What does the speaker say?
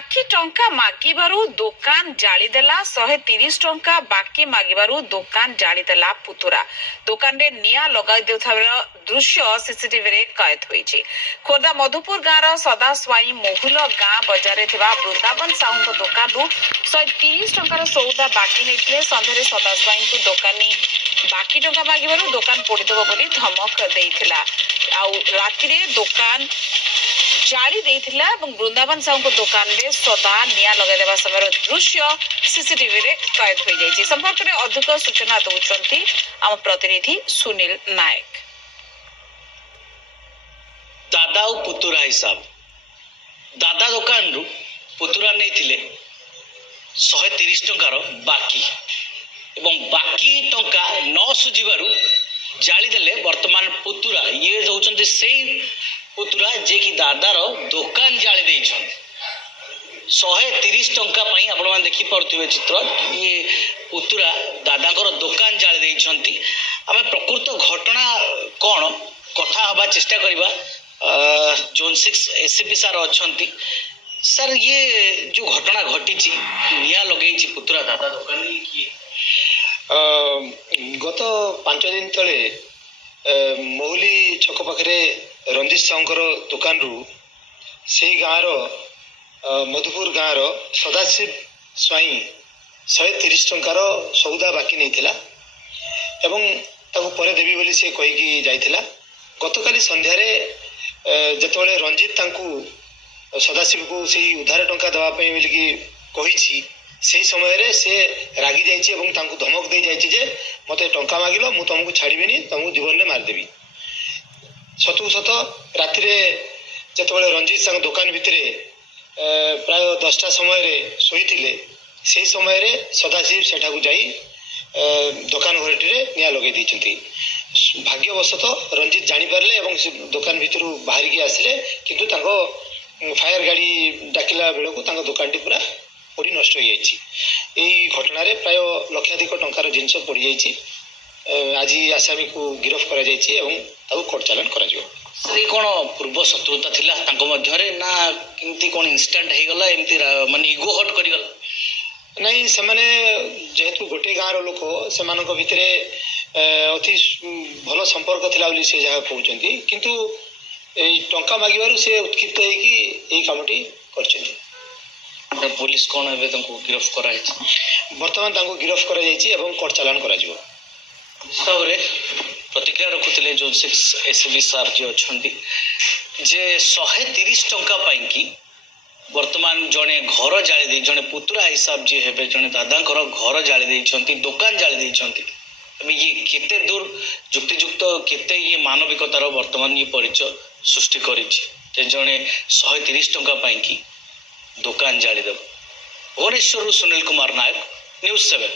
बाकी टंका मागिबारु दुकान जालीदेला 130 टंका बाकी मागिबारु दुकान जालीदेला पुतुरा दुकान रे निया लगाई देउथार दृश्य सीसीटीवी रे कैद होईछि। खोर्धा मधुपुर गाँव सदा स्वाई मोहुल गाँ बजार वृंदावन साहू दुकान रु 130 टंकार सौदा बाकी नहीं सन्धारे सदा स्वाई को दुकानी बाकी टंका मागिबारु दुकान पोड़ीदेव बोली धमक देइथिला। आउ राति रे दुकान जाली देइथिला एवं वृंदावन साहू को दुकान रे सदा निया लगा देवा समय दृश्य सीसीटीवी रे कैद हो जाइछि। संपर्क में अधिक सूचना दउछंती आम प्रतिनिधि सुनील नायक। दादा और पुतुरा हिसाब दादा दुकान रु पुतुरा नहीं थिले 130 टंकार बाकी एवं बाकी टंका न सुझिबारु जाली देले वर्तमान पुतुरा ये होचंती सेही पुतुरा जे कि दादार दुकान जाली देइछन 130 टंका पई आपण मान देखि परथुवे चित्र ये पुतुरा दादाकर दुकान जाली देइछंती। आमे प्रकृत घटना कोन कथा हबा चेष्टा करिबा। जोन 6 एसपी सर अछंती सर ये जो घटना घटी निया लगे पुतुरा दादा दुकान किए गत 5 दिन तले मोहली छक पाखे रंजित साहूर दुकान रु से गाँव मधुपुर गाँव सदाशिव स्वाई 130 टंकार सौदा बाकी नहीं थिला एवं ताको परे देवी बोली से कहीकि जाइथिला। गतकाली संध्यारे जेतबेले रंजित तांकू सदाशिव को से उधार टंका देवा पई बोलिकी कहिछि से समय रे से रागी जाइछि एवं तांकू धमक दे जाइछि जे मते टंका मागिलो मु तुमको छाड़ीबेनी तुमको जीवन में मार देबी। सतु सत राति रे जेतबेले रंजित संग दुकान भितरे प्राय 10टा समय रे सोईथिले से समय रे सदाशिव सेठा को जाई दुकान घरटी रे निया लगे दैछंती। भाग्यवशत रंजित जानी पारले एवं दुकान भितर बाहर की आसिले किंतु तांको फायर गाड़ी डाकिला बेलू तांको दुकान टी पूरा पोड़ी नष्ट हो जाइछि। एई घटना रे प्राय लक्षाधिक टंकार जिनस पड़ी जाइछि। आज आसामी को गिरफ्त करा जाइछि एवं ताको कोर्ट चालान करा जिवो। सरी कोन पूर्व शत्रुता थिला तांको मध्य रे ना किंती कोन इंस्टेंट हे गला एमती माने इगो हट करि गला नहीं से माने जेहेतु गोटे गाँव रो लोक सेमानक भितरे अति भल संपर्क थिला बोली से जहाँ कहउचंती किंतु ए टंका मागिबारु से उत्क्षिप्त है कि एई कामटी करचंती। पुलिस कोन हेबे तांको गिरफ्त करा है वर्तमान तांको गिरफ्त करा जाइछि एवं कोर्ट चालान करा जिवो। सबरे प्रतिक्रिया रखुथिले जो 6 एसबी सर जे अछंती जे 130 टंका पाई कि वर्तमान जने घर जाली दे जने पुतुरा हिसाब जे हेबे जने दादांकर घर जाली देइछंती दुकान जाली देइछंती। अबे ये केते दूर जुक्तियुक्त केते ये मानविकतार वर्तमान ये परिचय सृष्टि करिछि जे जने 130 टंका पाई कि दुकान जाली देब। भुवनेश्वर सुनील कुमार नायक, न्यूज़ 7।